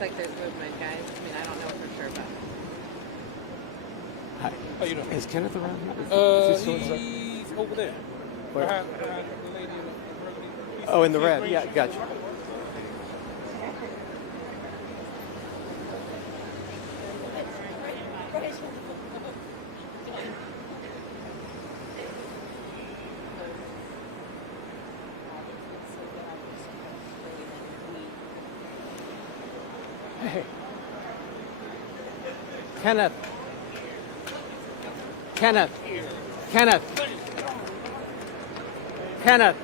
like there's movement, guys. I mean, I don't know for sure, but. Hi. How you doing? Is Kenneth around? He's over there. Where? Behind the lady in the burgundy. Oh, in the red. Yeah, gotcha. Hey. Kenneth. Kenneth. Kenneth. Kenneth.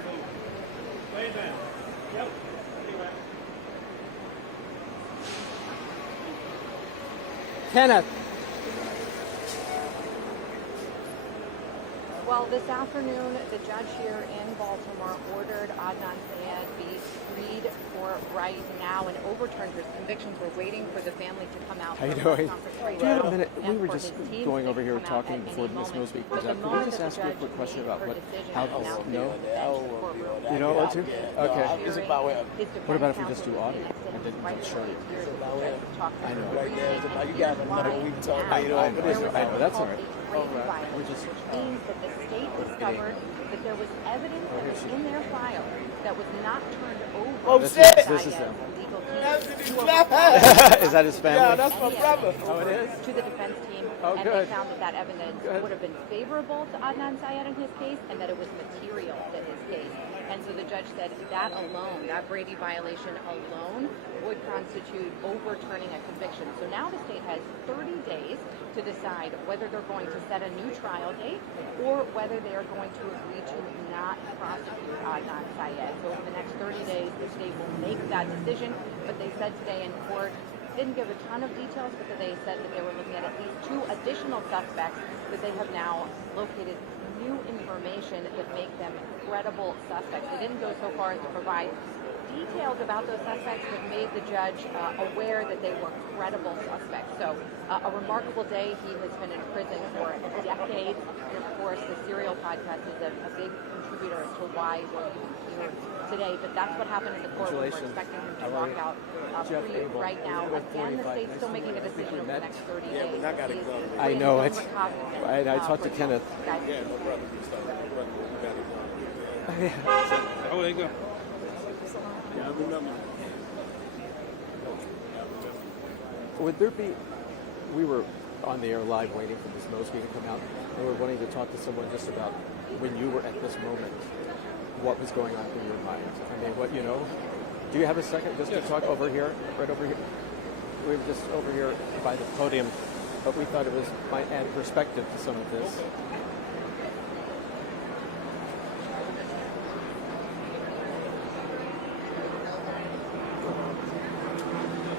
Kenneth. Well, this afternoon, the judge here in Baltimore ordered Adnan Syed be freed for right now and overturned his convictions. We're waiting for the family to come out. How you for a doing? conference right Do you have now a minute? We and were for just his team going to over here come out talking at before any Miss moment. Mosby But goes the out. Could we moment just that ask the you a judge quick question made about her what, decision how is now this, no? suspended You don't want to? Okay. It's about where. What about if we just do audio? I didn't show you. I know. Right there, it's about, you got another week to talk I later know, on. But it's I know, that's all right. We're just means that the state discovered that there was evidence that was in their file that was not turned over. Oh, to shit! This is Syed's them. legal That's team. his who were clap. required Is that his family? Yeah, that's my any brother. evidence Oh, it is? to the defense team, Oh, and good. they found that that evidence Good. would have been favorable to Adnan Syed in his case, and that it was material to his case. And so the judge said that alone, that Brady violation alone, would constitute overturning a conviction. So now the state has 30 days to decide whether they're going to set a new trial date or whether they are going to agree to not prosecute Adnan Syed. So over the next 30 days, the state will make that decision. But they said today in court, didn't give a ton of details, but that they said that they were looking at least 2 additional suspects that they have now located new information that make them credible suspects. They didn't go so far as to provide details about those suspects, but made the judge aware that they were credible suspects. So a remarkable day. He has been in prison for decades. And of course, the Serial podcast is a big contributor as to why we're even here today. But that's what happened in the court. We're expecting him to walk out free right now. Again, the state's still making a decision over the next 30 days. I got it. I know it. Recognizant, I talked to Kenneth. guys. Yeah, no brother. My brother, you got it. Oh, there you go. Yeah, I remember. Would there be, we were on the air live waiting for Ms. Mosby to come out, and we're wanting to talk to someone just about when you were at this moment, what was going on in your mind? I mean, what, do you have a second just to talk over here, right over here? We were just over here by the podium, but we thought it might add perspective to some of this.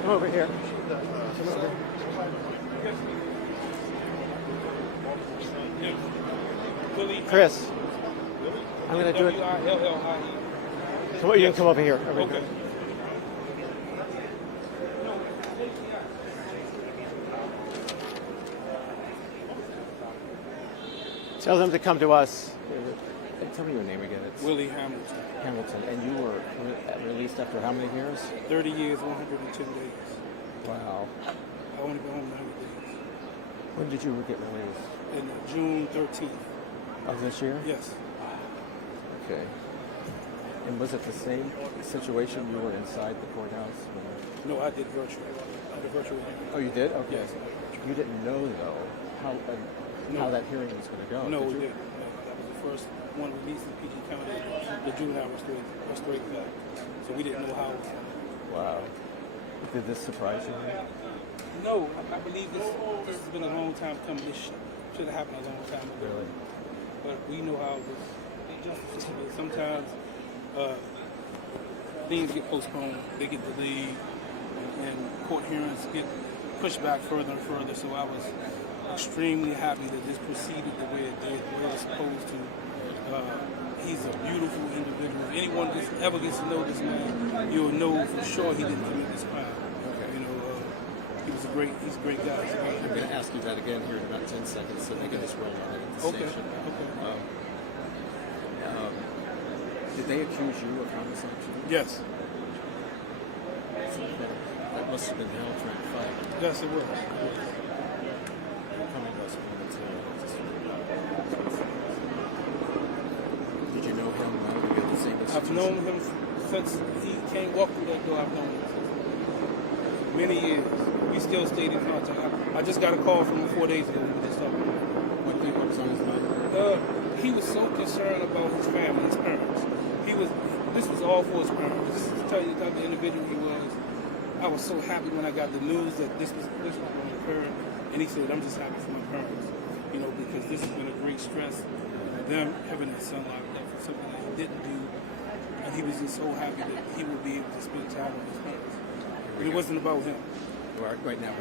Come over here. Come over. Chris, I'm going to do it. Come on, you can come over here. Over here. Tell them to come to us. Tell me your name again. It's Willie Hamilton. Hamilton. And you were released after how many years? 30 years, 110 days. Wow. I only been home 100 days. When did you get released? In June 13th. Of this year? Yes. Okay. And was it the same situation you were inside the courthouse? No, I did virtual. I did virtual. Oh, you did? Okay. Yes. You didn't know, though, how that hearing was going to go? No, did we you? didn't. That was the first one released in PG County. The juvenile restraint back. So we didn't know how it was going. Wow. Did this surprise you? No, I believe this has been a long time coming. This should have happened a long time ago. Really? But we know how this justice system is. Sometimes things get postponed, they get delayed, and court hearings get pushed back further and further. So I was extremely happy that this proceeded the way it did, the way it's supposed to. He's a beautiful individual. If anyone ever gets to know this man, you'll know for sure he didn't commit this crime. Okay. He's a great guy. I'm going to ask you that again here in about 10 seconds so they can just roll on it at the Okay. station. Okay. Did they accuse you of homicide too? Yes. That must have been hell trying to fight. Yes, it was. Coming to us momentarily. Did you know him? Were you at the same institution? I've known him since he came walk through that door. I've known him for many years. We still stayed in contact. I just got a call from him 4 days ago. We were just talking. What was on his mind? He was so concerned about his family, his parents. This was all for his parents. Just to tell you the type of individual he was. I was so happy when I got the news that this was going to occur. And he said, I'm just happy for my parents, because this has been a great stress. Them having their son locked up for something that he didn't do. And he was just so happy that he would be able to spend time with his parents. But it wasn't about him. Right now.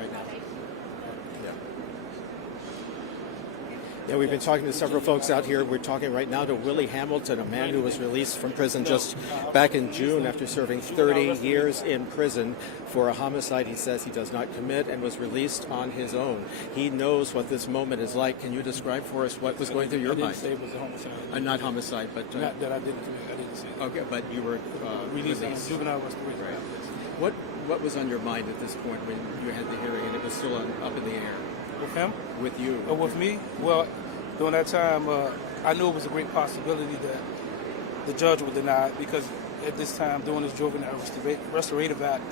Yeah, we've been talking to several folks out here. We're talking right now to Willie Hamilton, a man who was released from prison just back in June after serving 30 years in prison for a homicide he says he does not commit, and was released on his own. He knows what this moment is like. Can you describe for us what was going through your mind? I didn't say it was a homicide. Not homicide, but... not that I didn't commit. I didn't say that. Okay, but you were released on juvenile restoration. Right. What was on your mind at this point when you had the hearing and it was still up in the air? With him? With you? With me? Well, during that time, I knew it was a great possibility that the judge would deny it, because at this time, during this juvenile restorative act,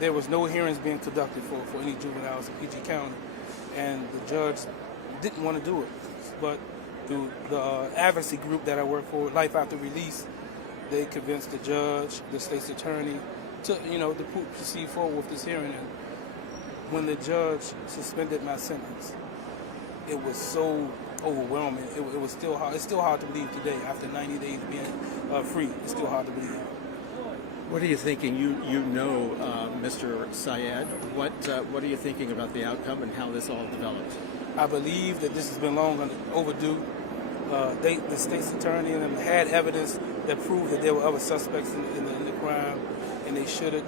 there was no hearings being conducted for any juveniles in PG County, and the judge didn't want to do it. But through the advocacy group that I work for, Life After Release, they convinced the judge, the state's attorney, to proceed forward with this hearing. And when the judge suspended my sentence, it was so overwhelming. It was still hard. It's still hard to believe today, after 90 days being free. It's still hard to believe. What are you thinking? You know Mr. Syed. What are you thinking about the outcome and how this all developed? I believe that this has been long overdue. The state's attorney and them had evidence that proved that there were other suspects in the crime, and they should have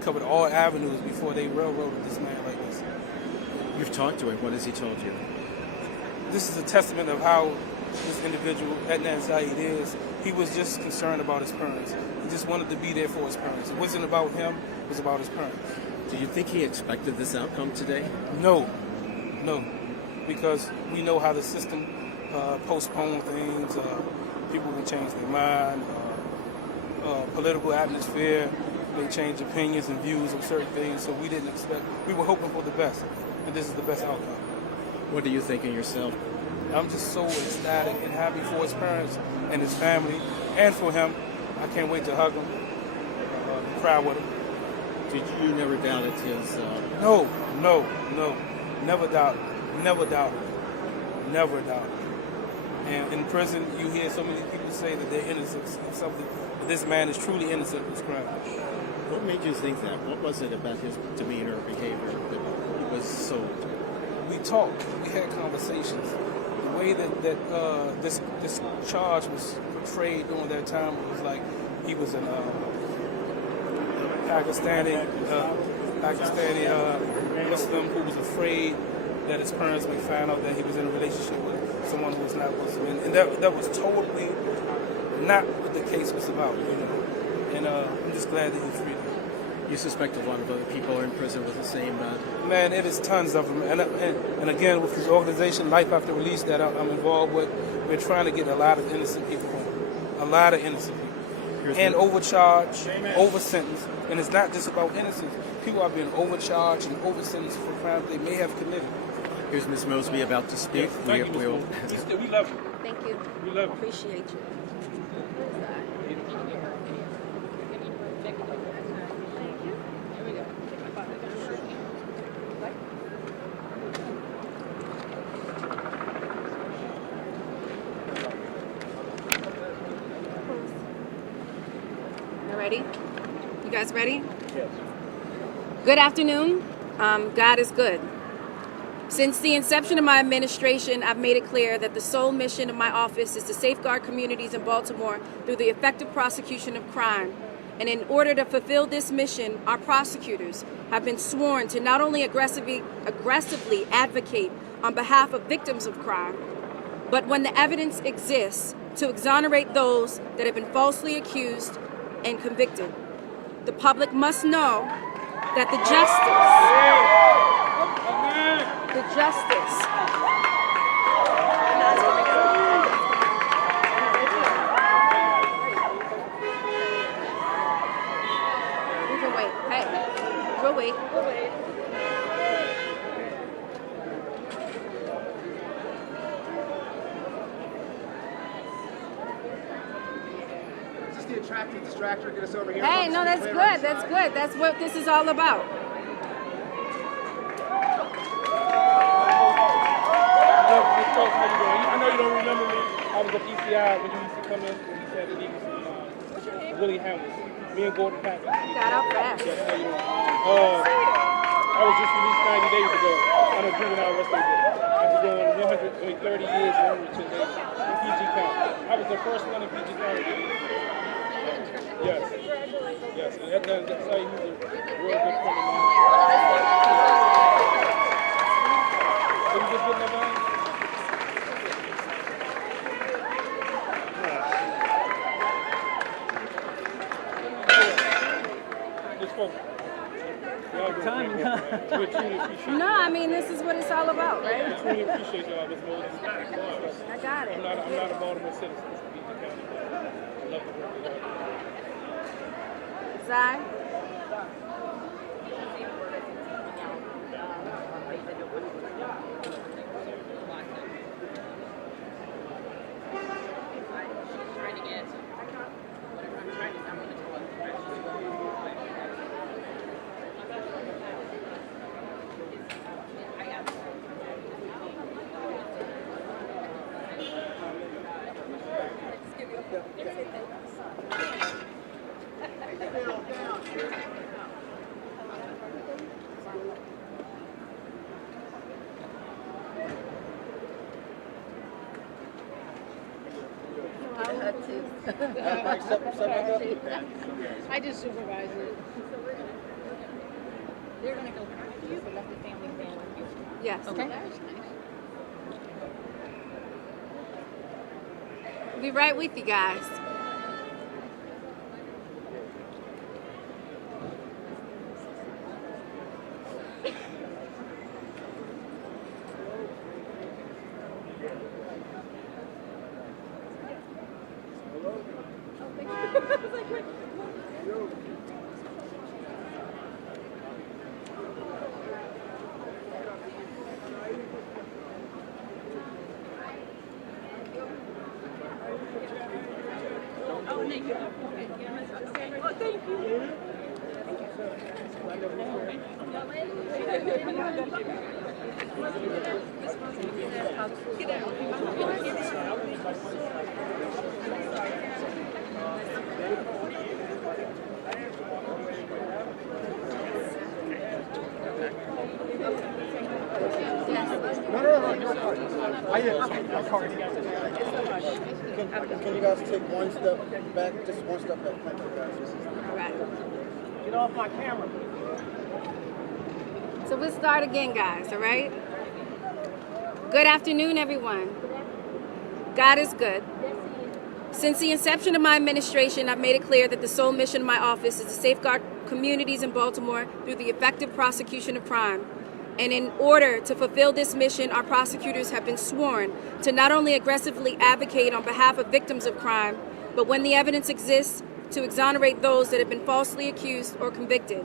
covered all avenues before they railroaded this man like this. You've talked to him. What has he told you? This is a testament of how this individual, Adnan Syed, is. He was just concerned about his parents. He just wanted to be there for his parents. It wasn't about him, it was about his parents. Do you think he expected this outcome today? No, because we know how the system postpones things. People can change their mind. Political atmosphere may change opinions and views of certain things, so we didn't expect. We were hoping for the best, and this is the best outcome. What are you thinking yourself? I'm just so ecstatic and happy for his parents and his family, and for him. I can't wait to hug him, cry with him. Did you never doubted his... No. Never doubted. And in prison, you hear so many people say that they're innocent of something, but this man is truly innocent of this crime. What made you think that? What was it about his demeanor or behavior that was so... We talked. We had conversations. The way that this charge was portrayed during that time was like he was a Pakistani Muslim who was afraid that his parents may find out that he was in a relationship with someone who was not Muslim, and that was totally not what the case was about, And I'm just glad that he's free. You suspect a lot of other people are in prison with the same... Man, it is tons of them. And again, with this organization, Life After Release, that I'm involved with, we're trying to get a lot of innocent people home. A lot of innocent people. And overcharged, over-sentenced. And it's not just about innocence. People are being overcharged and over-sentenced for crimes they may have committed. Here's Ms. Mosby about to speak. Thank you, Ms. Mosby. We love you. Thank you. We love you. Appreciate you. Ready? You guys ready? Yes. Good afternoon. God is good. Since the inception of my administration, I've made it clear that the sole mission of my office is to safeguard communities in Baltimore through the effective prosecution of crime. And in order to fulfill this mission, our prosecutors have been sworn to not only aggressively advocate on behalf of victims of crime, but when the evidence exists, to exonerate those that have been falsely accused and convicted. The public must know that the justice We can wait. Hey, we'll wait. Is this the attractive distractor? Get us over here. Hey, no, that's good. That's good. That's what this is all about. I know you don't remember me. I was at ECI when you used to come in when he said that he was Willie Hamilton. Me and Gordon Packard. Got out fast. Yeah, how you doing? I was just released 90 days ago on a juvenile arrested after doing 130 years and 110 days in PG County. I was the first one in PG County. Yes. Yes. And Adnan Syed, he's a real good friend of mine. So you just getting that done? No, I mean, this is what it's all about, right? I truly appreciate y'all this morning. I got it. I'm not a Baltimore citizen. I love the work that y'all do. Zai? I just supervise it. They're gonna go after you, but let the family stand with you. Yes. Okay. We'll be right with you guys. Can you guys take one step back? Just one step back. Thank you, guys. All right. Get off my camera. So we'll start again, guys, all right? Good afternoon, everyone. God is good. Since the inception of my administration, I've made it clear that the sole mission of my office is to safeguard communities in Baltimore through the effective prosecution of crime. And in order to fulfill this mission, our prosecutors have been sworn to not only aggressively advocate on behalf of victims of crime, but when the evidence exists, to exonerate those that have been falsely accused or convicted.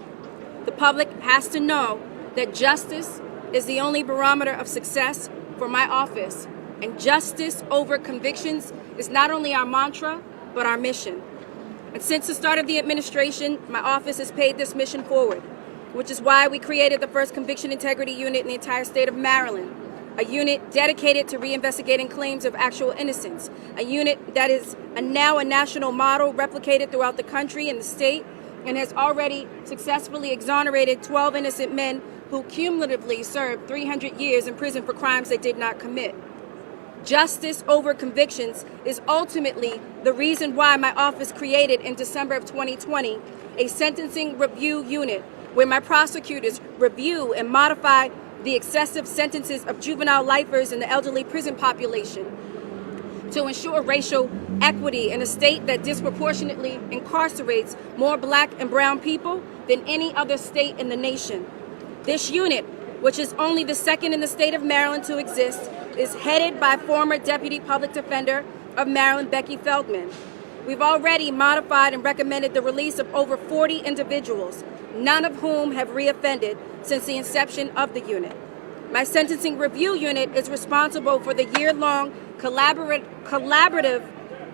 The public has to know that justice is the only barometer of success for my office, and justice over convictions is not only our mantra, but our mission. And since the start of the administration, my office has paid this mission forward, which is why we created the first conviction integrity unit in the entire state of Maryland, a unit dedicated to reinvestigating claims of actual innocence, a unit that is now a national model replicated throughout the country and the state, and has already successfully exonerated 12 innocent men who cumulatively served 300 years in prison for crimes they did not commit. Justice over convictions is ultimately the reason why my office created in December of 2020 a sentencing review unit where my prosecutors review and modify the excessive sentences of juvenile lifers in the elderly prison population. to ensure racial equity in a state that disproportionately incarcerates more black and brown people than any other state in the nation. This unit, which is only the second in the state of Maryland to exist, is headed by former Deputy Public Defender of Maryland, Becky Feldman. We've already modified and recommended the release of over 40 individuals, none of whom have reoffended since the inception of the unit. My sentencing review unit is responsible for the year-long collaborative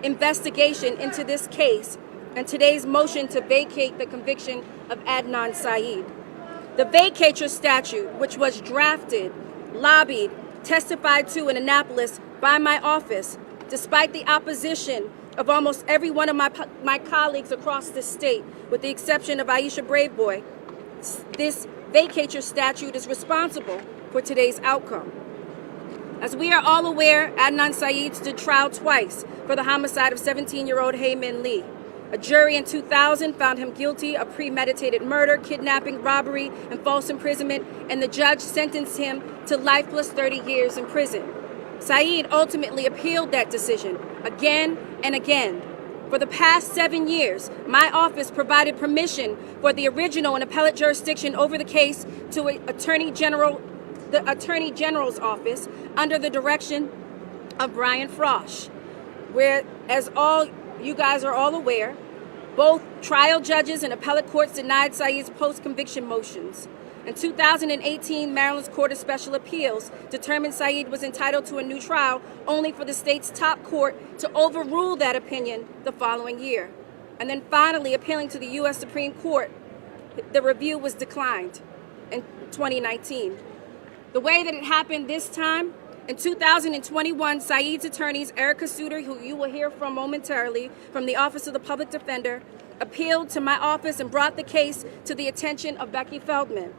investigation into this case and today's motion to vacate the conviction of Adnan Syed. The vacature statute, which was drafted, lobbied, testified to in Annapolis by my office, despite the opposition of almost every one of my colleagues across the state, with the exception of Aisha Braveboy, this vacature statute is responsible for today's outcome. As we are all aware, Adnan Syed stood trial twice for the homicide of 17-year-old Hae-Min Lee. A jury in 2000 found him guilty of premeditated murder, kidnapping, robbery, and false imprisonment, and the judge sentenced him to life plus 30 years in prison. Syed ultimately appealed that decision again and again. For the past 7 years, my office provided permission for the original and appellate jurisdiction over the case to the Attorney General's office under the direction of Brian Frosh, where, as all you guys are all aware, both trial judges and appellate courts denied Syed's post-conviction motions. In 2018, Maryland's Court of Special Appeals determined Syed was entitled to a new trial, only for the state's top court to overrule that opinion the following year. And then finally, appealing to the U.S. Supreme Court, the review was declined in 2019. The way that it happened this time, in 2021, Syed's attorneys, Erica Suter, who you will hear from momentarily, from the Office of the Public Defender, appealed to my office and brought the case to the attention of Becky Feldman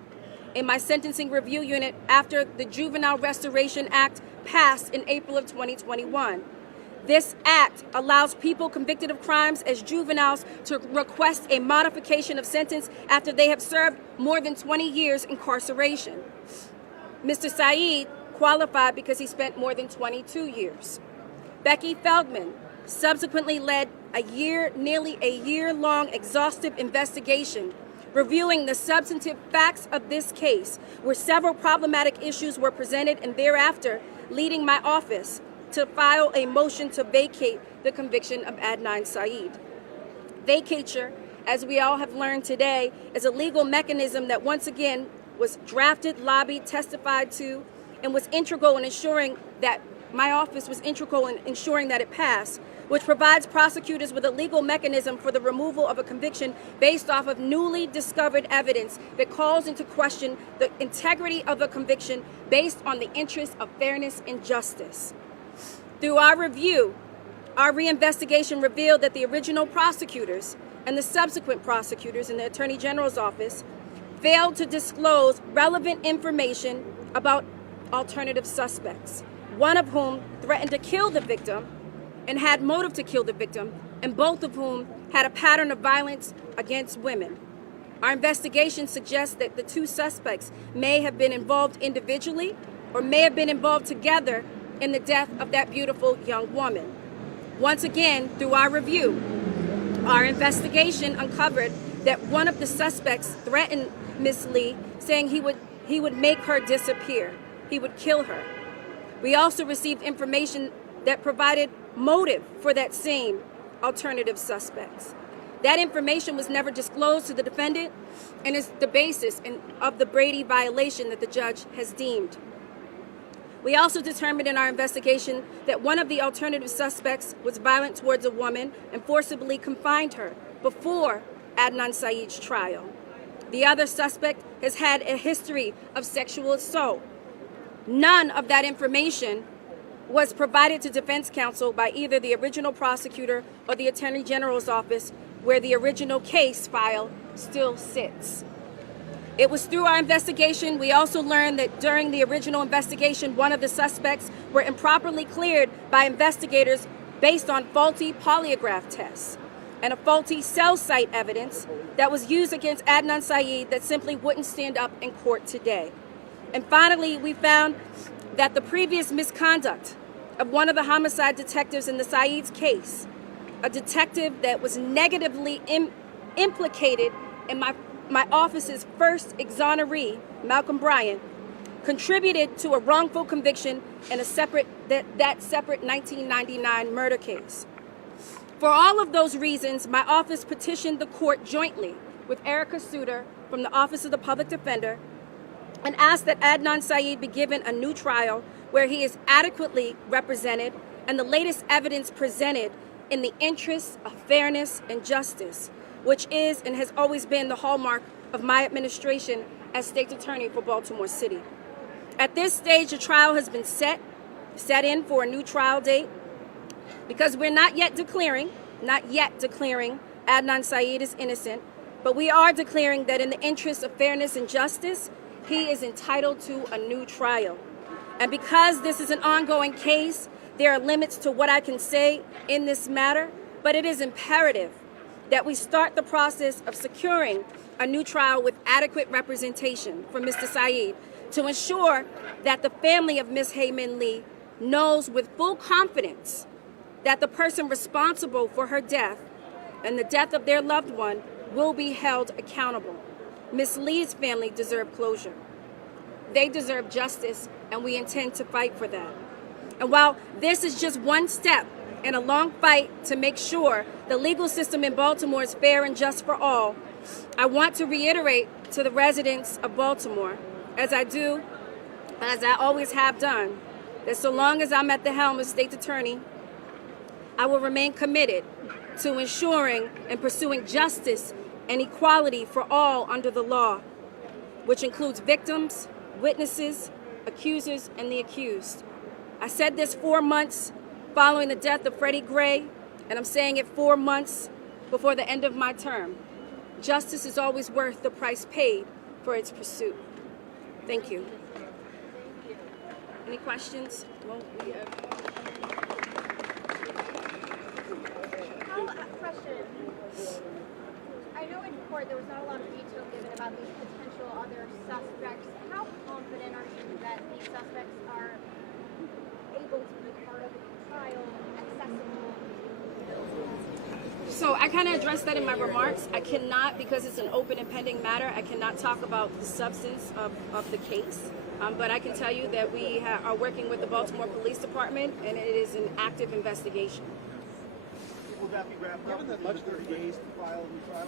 in my sentencing review unit after the Juvenile Restoration Act passed in April of 2021. This act allows people convicted of crimes as juveniles to request a modification of sentence after they have served more than 20 years incarceration. Mr. Syed qualified because he spent more than 22 years. Becky Feldman subsequently led nearly a year-long exhaustive investigation reviewing the substantive facts of this case, where several problematic issues were presented, and thereafter leading my office to file a motion to vacate the conviction of Adnan Syed. Vacature, as we all have learned today, is a legal mechanism that once again was drafted, lobbied, testified to, and was integral in ensuring that my office was integral in ensuring that it passed, which provides prosecutors with a legal mechanism for the removal of a conviction based off of newly discovered evidence that calls into question the integrity of a conviction based on the interest of fairness and justice. Through our review, our reinvestigation revealed that the original prosecutors and the subsequent prosecutors in the Attorney General's office failed to disclose relevant information about alternative suspects, one of whom threatened to kill the victim and had motive to kill the victim, and both of whom had a pattern of violence against women. Our investigation suggests that the two suspects may have been involved individually or may have been involved together in the death of that beautiful young woman. Once again, through our review, our investigation uncovered that one of the suspects threatened Miss Lee, saying he would make her disappear. He would kill her. We also received information that provided motive for that same alternative suspects. That information was never disclosed to the defendant and is the basis of the Brady violation that the judge has deemed. We also determined in our investigation that one of the alternative suspects was violent towards a woman and forcibly confined her before Adnan Syed's trial. The other suspect has had a history of sexual assault. None of that information was provided to defense counsel by either the original prosecutor or the Attorney General's office, where the original case file still sits. It was through our investigation we also learned that during the original investigation, one of the suspects were improperly cleared by investigators based on faulty polygraph tests and a faulty cell site evidence that was used against Adnan Syed that simply wouldn't stand up in court today. And finally, we found that the previous misconduct of one of the homicide detectives in the Syed's case, a detective that was negatively implicated in my office's first exoneree, Malcolm Bryan, contributed to a wrongful conviction in a separate 1999 murder case. For all of those reasons, my office petitioned the court jointly with Erica Suter from the Office of the Public Defender and asked that Adnan Syed be given a new trial where he is adequately represented and the latest evidence presented in the interests of fairness and justice, which is and has always been the hallmark of my administration as State Attorney for Baltimore City. At this stage, the trial has been set in for a new trial date because we're not yet declaring Adnan Syed is innocent, but we are declaring that in the interest of fairness and justice, he is entitled to a new trial. And because this is an ongoing case, there are limits to what I can say in this matter, but it is imperative that we start the process of securing a new trial with adequate representation for Mr. Syed to ensure that the family of Ms. Hae Min Lee knows with full confidence that the person responsible for her death and the death of their loved one will be held accountable. Ms. Lee's family deserve closure. They deserve justice, and we intend to fight for that. And while this is just one step in a long fight to make sure the legal system in Baltimore is fair and just for all, I want to reiterate to the residents of Baltimore, as I do, as I always have done, that so long as I'm at the helm as State Attorney, I will remain committed to ensuring and pursuing justice and equality for all under the law, which includes victims, witnesses, accusers, and the accused. I said this 4 months following the death of Freddie Gray, and I'm saying it 4 months before the end of my term. Justice is always worth the price paid for its pursuit. Thank you. Any questions? Well, Question. I know in court there was not a lot of detail given about these potential other suspects. How confident are you that these suspects are able to be part of the trial, accessible? So I kind of addressed that in my remarks. I cannot, because it's an open and pending matter, I cannot talk about the substance of the case. But I can tell you that we are working with the Baltimore Police Department, and it is an active investigation. Will that be wrapped up? Given that much 30 days to file a new trial?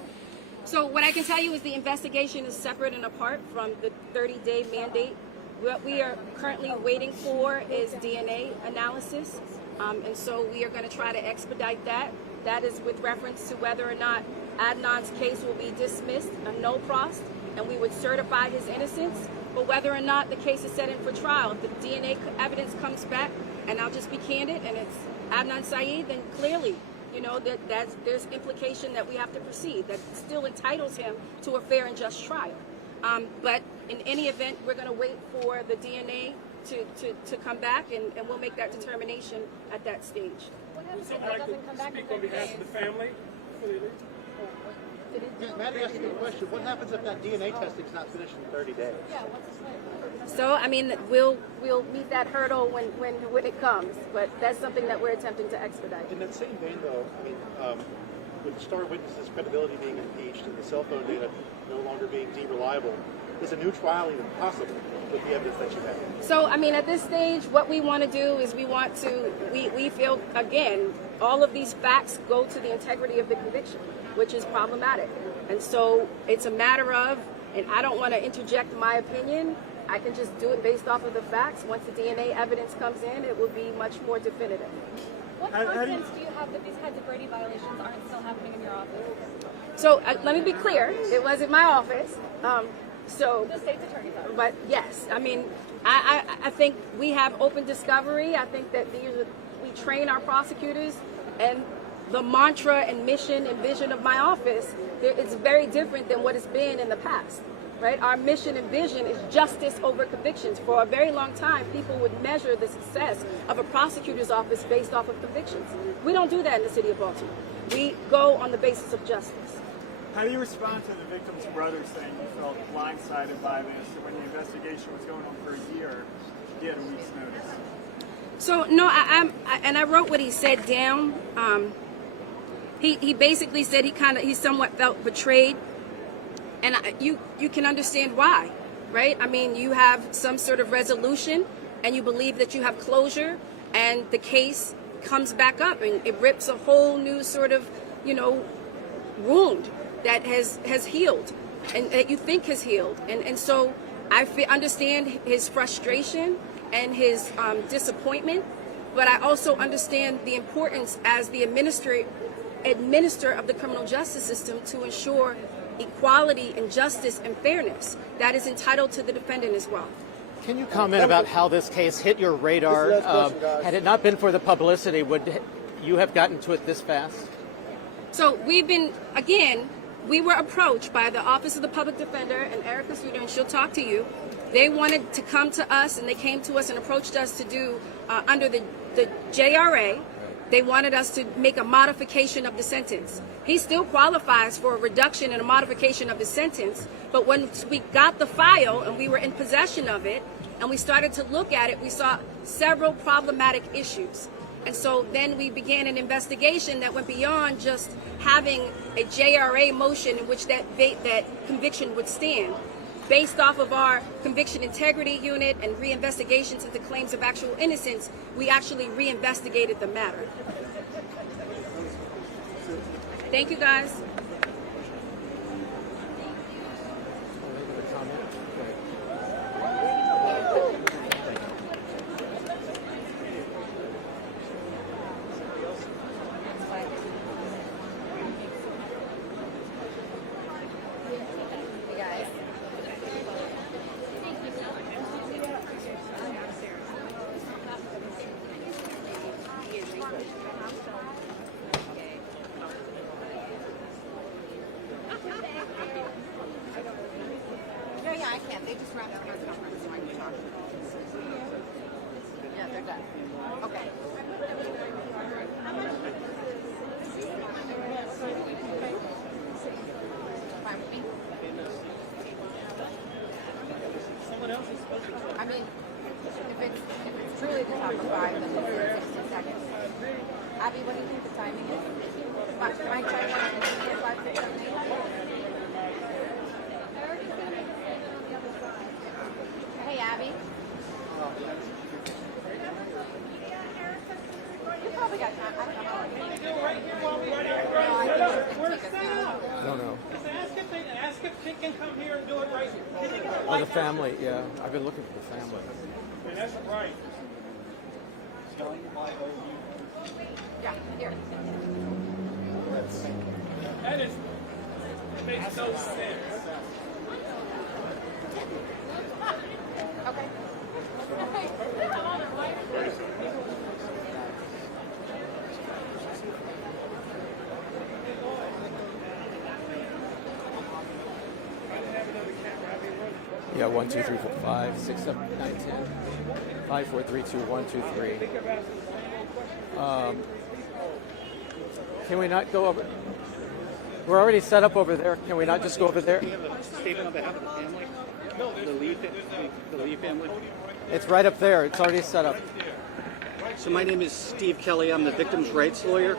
So what I can tell you is the investigation is separate and apart from the 30-day mandate. What we are currently waiting for is DNA analysis. And so we are going to try to expedite that. That is with reference to whether or not Adnan's case will be dismissed, a no prost, and we would certify his innocence. But whether or not the case is set in for trial, if the DNA evidence comes back, and I'll just be candid, and it's Adnan Syed, then clearly, you know, there's implication that we have to proceed. That still entitles him to a fair and just trial. But in any event, we're going to wait for the DNA to come back, and we'll make that determination at that stage. What happens if it doesn't come back in 30 days? family? Matt asked me a question. What happens if that DNA testing is not finished in 30 days? Yeah, what's the plan? So, I mean, we'll meet that hurdle when it comes, but that's something that we're attempting to expedite. In that same vein, though, I mean, with star witnesses' credibility being impeached and the cell phone data no longer being deemed reliable, is a new trial even possible with the evidence that you have? So, I mean, at this stage, what we want to do is we feel, again, all of these facts go to the integrity of the conviction, which is problematic. And so it's a matter of, and I don't want to interject my opinion, I can just do it based off of the facts. Once the DNA evidence comes in, it will be much more definitive. What confidence do you have that these kinds of Brady violations aren't still happening in your office? So let me be clear, it was in my office. The state's attorney's office. But yes, I mean, I think we have open discovery. I think that we train our prosecutors, and the mantra and mission and vision of my office, it's very different than what it's been in the past. Right? Our mission and vision is justice over convictions. For a very long time, people would measure the success of a prosecutor's office based off of convictions. We don't do that in the city of Baltimore. We go on the basis of justice. How do you respond to the victim's brother saying you felt blindsided by this, and when the investigation was going on for a year, you had a week's notice? So no, and I wrote what he said down. He basically said he somewhat felt betrayed, and you can understand why, right? I mean, you have some sort of resolution, and you believe that you have closure, and the case comes back up, and it rips a whole new sort of, wound that has healed, and that you think has healed, and so I understand his frustration and his disappointment, but I also understand the importance as the administrator of the criminal justice system to ensure equality and justice and fairness that is entitled to the defendant as well. Can you comment about how this case hit your radar? This is the last question, guys. Had it not been for the publicity, would you have gotten to it this fast? So we were approached by the Office of the Public Defender and Erica Suter, and she'll talk to you. They wanted to come to us, and they came to us and approached us to do, under the JRA, they wanted us to make a modification of the sentence. He still qualifies for a reduction and a modification of the sentence, but when we got the file and we were in possession of it, and we started to look at it, we saw several problematic issues. And so then we began an investigation that went beyond just having a JRA motion in which that conviction would stand. Based off of our conviction integrity unit and reinvestigations into claims of actual innocence, we actually reinvestigated the matter. Thank you, guys. Yeah, I can. They just wrapped up our conference, so I can talk. Yeah, they're done. Okay. Fine with me? I mean, if it's truly the top of 5, then it's 60 seconds. Abby, what do you think the timing is? Can I check 5:15? Hey, Abby. You probably got time. I don't know how long. I don't know. Ask if she can come here and do it right. Oh, the family, yeah. I've been looking for the family. That's right. Yeah, here. That makes no sense. Okay. Yeah, 1, 2, 3, 4, 5, 6, 7, 8, 9, 10. 5, 4, 3, 2, 1, 2, 3. Can we not go over? We're already set up over there. Can we not just go over there? Do you have a statement on behalf of the family? The Lee family? It's right up there. It's already set up. So my name is Steve Kelly. I'm the victim's rights lawyer.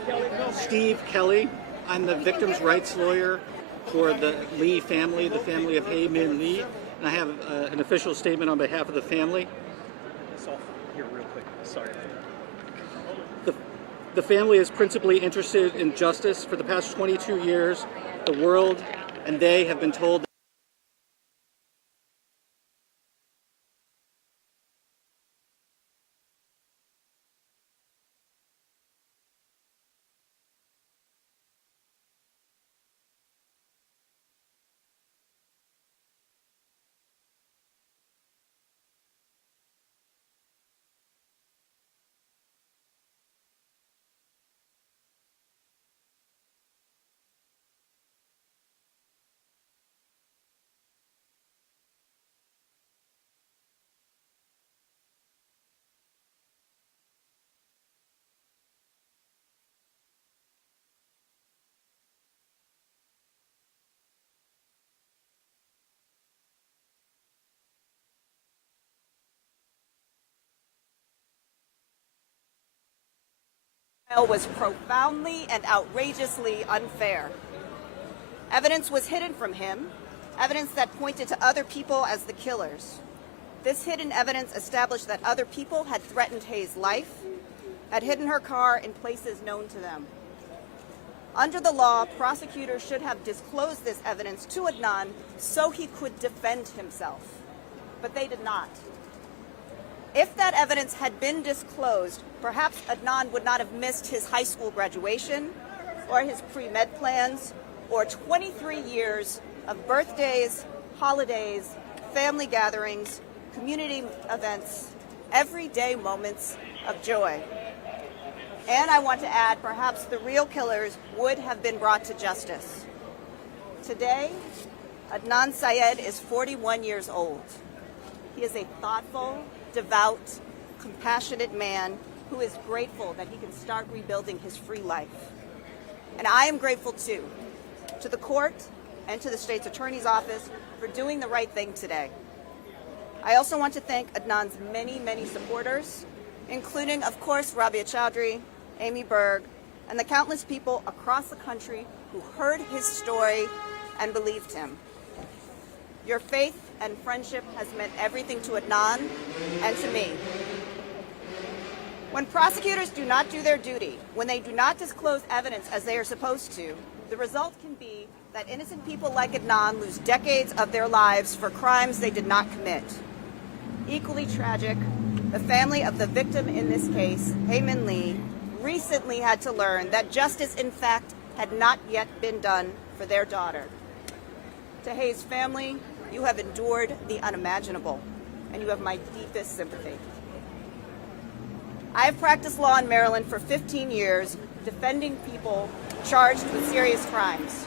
Steve Kelly. I'm the victim's rights lawyer for the Lee family, the family of Hae Min Lee. And I have an official statement on behalf of the family. Here, real quick. Sorry. The family is principally interested in justice. For the past 22 years, the world and they have been told Was profoundly and outrageously unfair. Evidence was hidden from him, evidence that pointed to other people as the killers. This hidden evidence established that other people had threatened Hayes' life, had hidden her car in places known to them. Under the law, prosecutors should have disclosed this evidence to Adnan so he could defend himself, but they did not. If that evidence had been disclosed, perhaps Adnan would not have missed his high school graduation or his pre-med plans or 23 years of birthdays, holidays, family gatherings, community events, everyday moments of joy. And I want to add, perhaps the real killers would have been brought to justice. Today, Adnan Syed is 41 years old. He is a thoughtful, devout, compassionate man who is grateful that he can start rebuilding his free life. And I am grateful too, to the court and to the state's attorney's office for doing the right thing today. I also want to thank Adnan's many, many supporters, including, of course, Rabia Chaudhry, Amy Berg, and the countless people across the country who heard his story and believed him. Your faith and friendship has meant everything to Adnan and to me. When prosecutors do not do their duty, when they do not disclose evidence as they are supposed to, the result can be that innocent people like Adnan lose decades of their lives for crimes they did not commit. Equally tragic, the family of the victim in this case, Hae-Min Lee, recently had to learn that justice, in fact, had not yet been done for their daughter. To Hayes' family, you have endured the unimaginable, and you have my deepest sympathy. I have practiced law in Maryland for 15 years, defending people charged with serious crimes.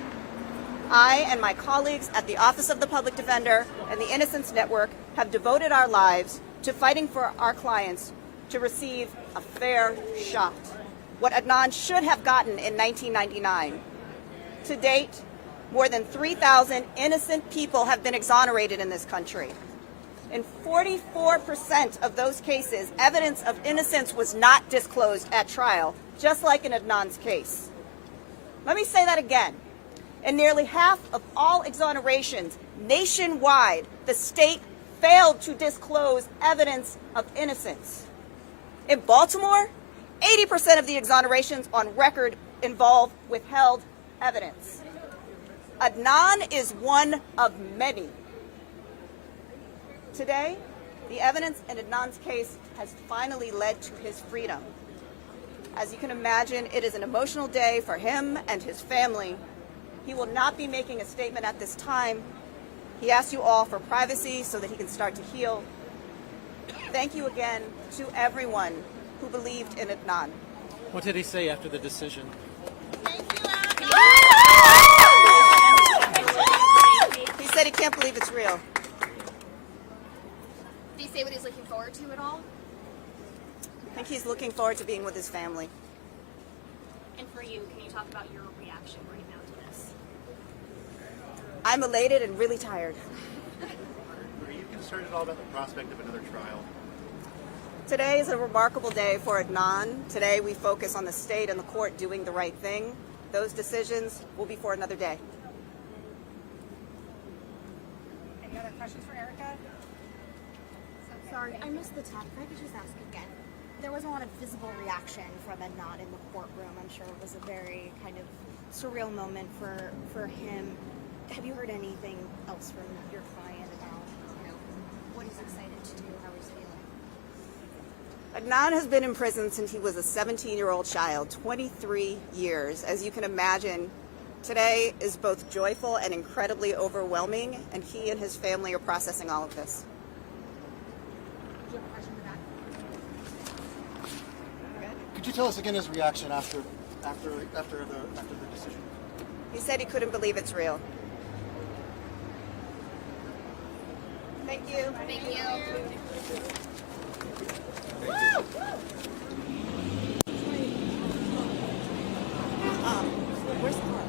I and my colleagues at the Office of the Public Defender and the Innocence Network have devoted our lives to fighting for our clients to receive a fair shot, what Adnan should have gotten in 1999. To date, more than 3,000 innocent people have been exonerated in this country. In 44% of those cases, evidence of innocence was not disclosed at trial, just like in Adnan's case. Let me say that again. In nearly half of all exonerations nationwide, the state failed to disclose evidence of innocence. In Baltimore, 80% of the exonerations on record involve withheld evidence. Adnan is one of many. Today, the evidence in Adnan's case has finally led to his freedom. As you can imagine, it is an emotional day for him and his family. He will not be making a statement at this time. He asks you all for privacy so that he can start to heal. Thank you again to everyone who believed in Adnan. What did he say after the decision? He said he can't believe it's real. Did he say what he's looking forward to at all? I think he's looking forward to being with his family. And for you, can you talk about your reaction right now to this? I'm elated and really tired. Are you concerned at all about the prospect of another trial? Today is a remarkable day for Adnan. Today we focus on the state and the court doing the right thing. Those decisions will be for another day. Any other questions for Erica? Sorry, I missed the top. If I could just ask again. There wasn't a lot of visible reaction from Adnan in the courtroom. I'm sure it was a very kind of surreal moment for him. Have you heard anything else from your client about, what he's excited to do, how he's feeling? Adnan has been in prison since he was a 17-year-old child, 23 years. As you can imagine, today is both joyful and incredibly overwhelming, and he and his family are processing all of this. Do you have a question in the back? Could you tell us again his reaction after the decision? He said he couldn't believe it's real. Thank you. Thank you. Where's the car?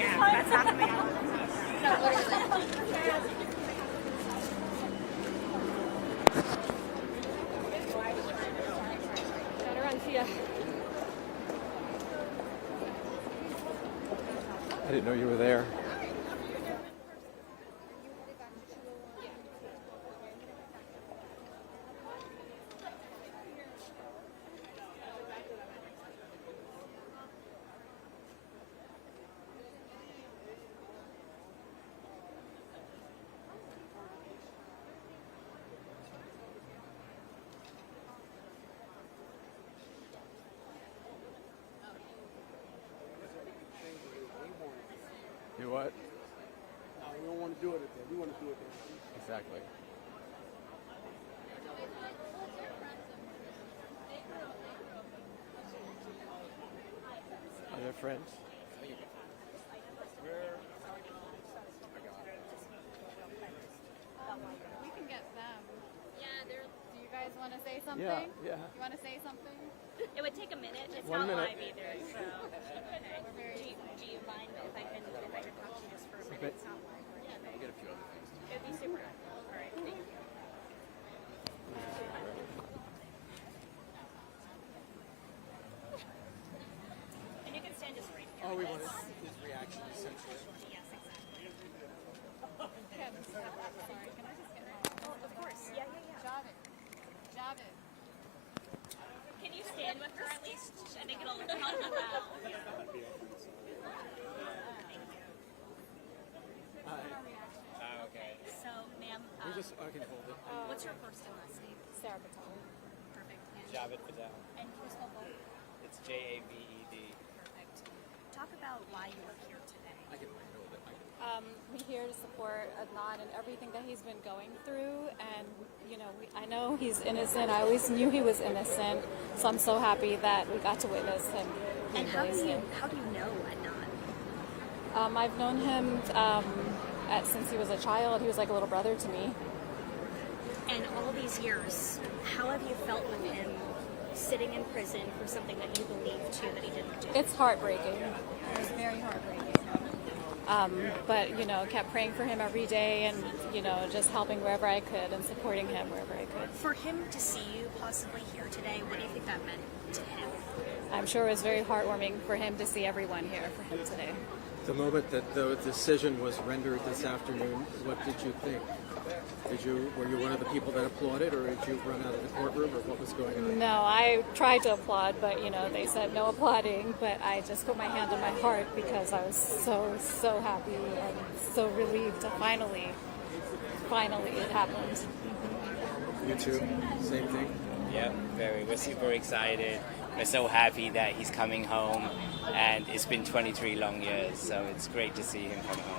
Yeah, that's happening. Gotta run, see ya. I didn't know you were there. You what? No, we don't want to do it there. We want to do it there. Exactly. Are there friends? We can get them. Yeah, they're. Do you guys want to say something? Yeah. You want to say something? It would take a minute. It's 1 not minute. live either. So. Okay. Do you mind if I can talk to you just for a minute? It's not live. Yeah, I'll get a few other things. it would be super helpful. All right. Thank you. And you can stand just right here. Oh, we wanted his reaction essentially. Yes, exactly. Sorry, can I just get Oh, of course. Yeah. Javed. Can you stand with her at least? I think it'll help you out. Okay. So, ma'am, We just, I can hold it. what's your first and last name? Sarah Patel. Perfect. And, Javed Patel. and can you spell both? It's Javed. Perfect. Talk about why you are here today. I can hold it. We're here to support Adnan and everything that he's been going through. And, you know, I know he's innocent. I always knew he was innocent. So I'm so happy that we got to witness him. And how do innocent. you know Adnan? I've known him since he was a child. He was like a little brother to me. And all these years, how have you felt with him sitting in prison for something that you believe too that he didn't do? It's heartbreaking. It was very heartbreaking. But, you know, kept praying for him every day and, you know, just helping wherever I could and supporting him wherever I could. For him to see you possibly here today, what do you think that meant to him? I'm sure it was very heartwarming for him to see everyone here for him today. The moment that the decision was rendered this afternoon, what did you think? Were you one of the people that applauded, or did you run out of the courtroom, or what was going on? No, I tried to applaud, but, you know, they said no applauding, but I just put my hand on my heart because I was so happy and so relieved to finally it happened. You too? Same thing? Yeah, very. We're super excited. We're so happy that he's coming home, and it's been 23 long years, so it's great to see him come home.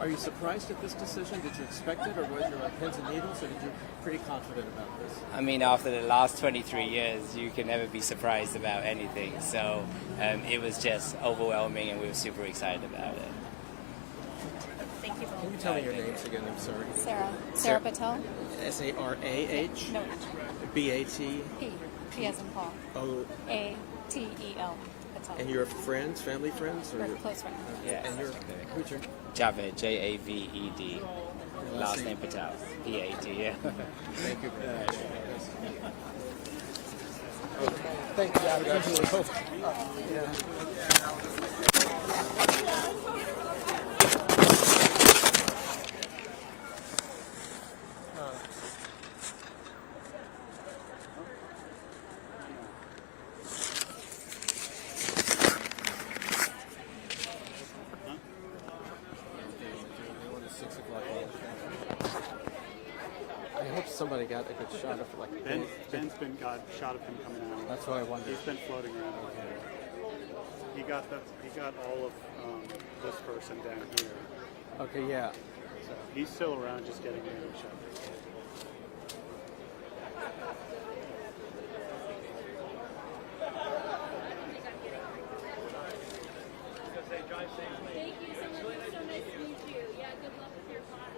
Are you surprised at this decision? Did you expect it, or was you like pins and needles, or did you pretty confident about this? I mean, after the last 23 years, you can never be surprised about anything, so it was just overwhelming, and we were super excited about it. Thank you both. Can you tell me your names again? I'm sorry. Sarah Patel? S-A-R-A-H? No, B-A-T? P as in Paul. O. A-T-E-L. Patel. And you're friends, family friends? Or We're you're- close friends. Yeah. And you're, who's your... Javed, J-A-V-E-D. Last name Patel. P-A-T, yeah. Thank you very much. Thank you, I hope somebody got a good shot of like Ben's been got a shot of him coming out. That's what I wondered. He's been floating around. He got all of this person down here. Okay, yeah. So he's still around, just getting random shots. Thank you so much. It was so nice to meet you. Yeah, good luck with your file.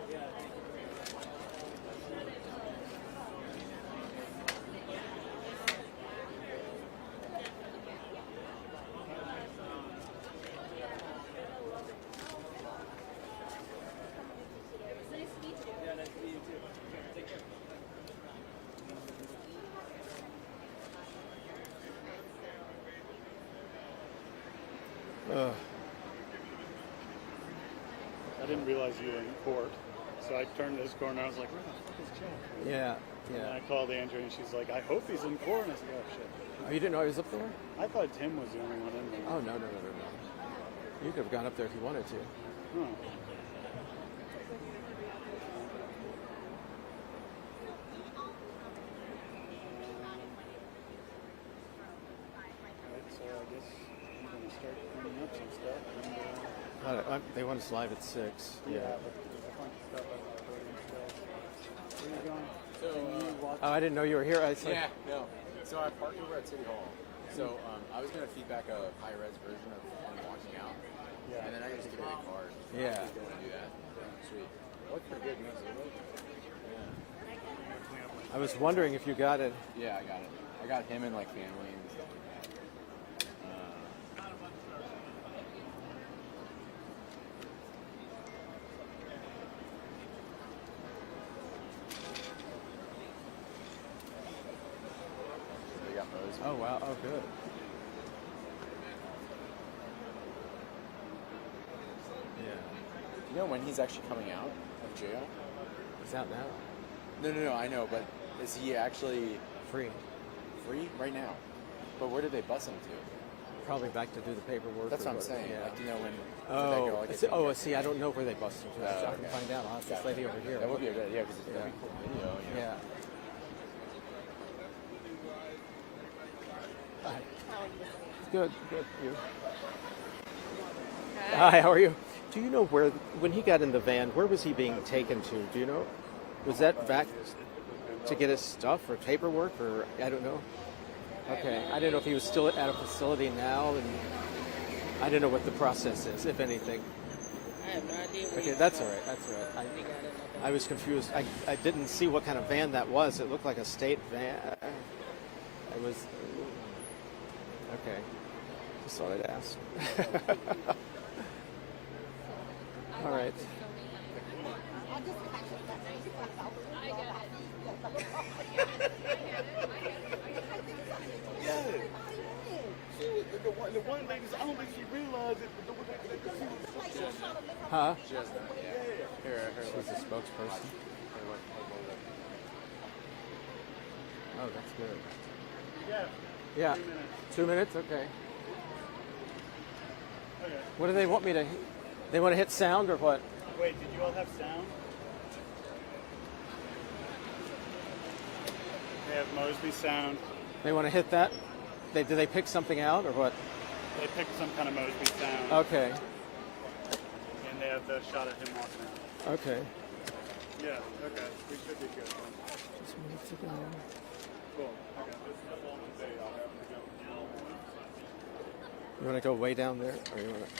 didn't realize you were in court. So I turned this corner, I was like, where the fuck is Jeff? Yeah, And yeah. I called Andrew, and she's like, I hope he's in court. And I said, oh, shit. Oh, you didn't know he was up there? I thought Tim was the only one in there. Oh, no. You could have gone up there if you wanted to. Oh. So I guess I'm going to start cleaning up some stuff. And, They want us live at 6. yeah, but there's a bunch of stuff I'm recording still. Where are you going? So, Oh, I didn't know you were here. yeah, no. So I parked over at City Hall. So I was going to feedback a high-res version of him walking out. Yeah. And then I just give me the card. Yeah. He's going to do that. Sweet. Looks pretty good. Yeah. I was wondering if you got it. Yeah, I got it. I got him and like family and stuff like that. They got those. Oh, wow. Oh, good. Yeah. You know when he's actually coming out of jail? He's out now. No, I know, but is he actually Free. right now? But where did they bus him to? Probably back to do the paperwork. That's or what I'm saying. Yeah. Like, you know, when Oh, did that go, see, I don't know where they busted him to. I can okay. find out. I'll ask this lady over here. That would be a good, yeah, because it's gonna be cool video. You know? Yeah. Hi. Good. You? Hi, how are you? Do you know where, when he got in the van, where was he being taken to? Do you know? Was that back to get his stuff or paperwork or, I don't know? Okay. I didn't know if he was still at a facility now, and I didn't know what the process is, if anything. I have no idea where Okay, that's all right. I was confused. I didn't see what kind of van that was. It looked like a state van. I was... Okay. Just thought I'd ask. All right. The one lady, I don't think she realized it. Huh? She has that, yeah. Here, She's a spokesperson. Oh, that's good. Yeah. 2 minutes? Okay. What do they want me to... They want to hit sound or what? Wait, did you all have sound? They have Mosby sound. They want to hit that? Did they pick something out or what? They picked some kind of Mosby sound. Okay. And they have the shot of him walking out. Okay. Yeah, okay. We should be good. Just minutes ago. Cool. Okay. You want to go way down there? Or you want to...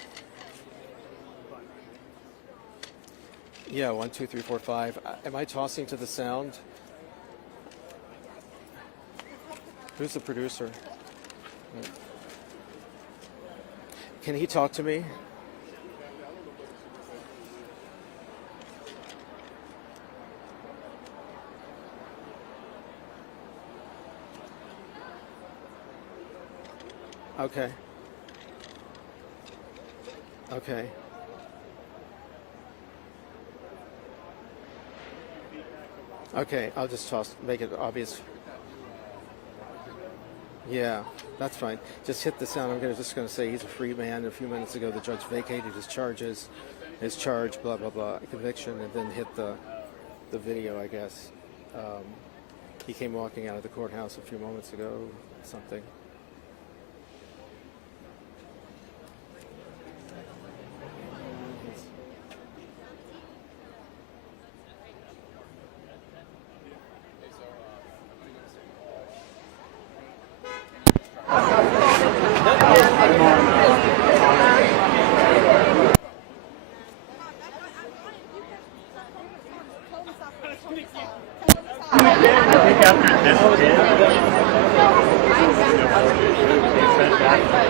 Yeah, 1, 2, 3, 4, 5. Am I tossing to the sound? Who's the producer? Can he talk to me? Okay. Okay. Okay, I'll just make it obvious. Yeah, that's fine. Just hit the sound. I'm just going to say he's a free man. A few minutes ago, the judge vacated his charge, blah, blah, blah, conviction, and then hit the video, I guess. He came walking out of the courthouse a few moments ago, something.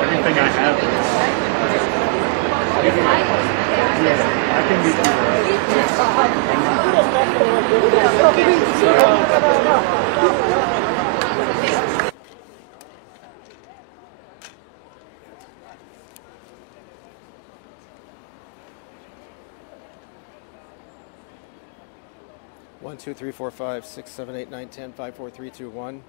Everything I have. I can 1, 2, 3, 4, 5, 6, 7, 8, 9, 10, 5, 4, 3, 2, 1.